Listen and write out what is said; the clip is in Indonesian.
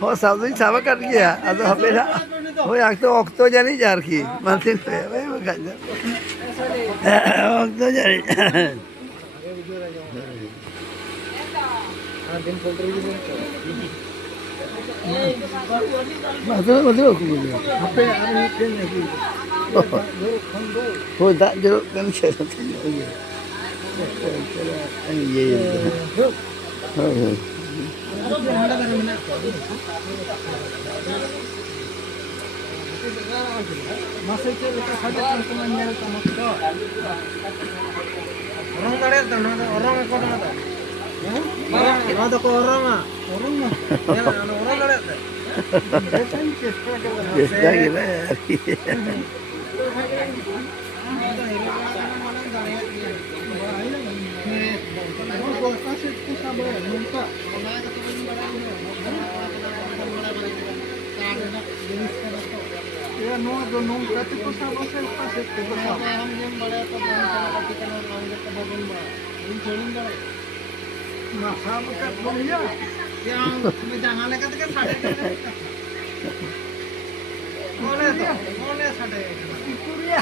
हो सब sama kan ya atau HP dah oh yang tu waktu jadi jar ki mati bukan waktu jadi betul betul aku bilang HP ada ini lagi oh tak jeruk kan saya iya masih cerita saja teman nyari sama kita orang ada orang kau ada ada kau orang mah orang ada kita gila ya no kata ko sa basa pasit ko sa हम जब बड़े तो बहुत टिकन और लांगे तो बगल में इन छोड़ेंगे ना सब का बोलिया क्या मैं जाना लगा तो क्या साढ़े कौन है साढ़े पूरिया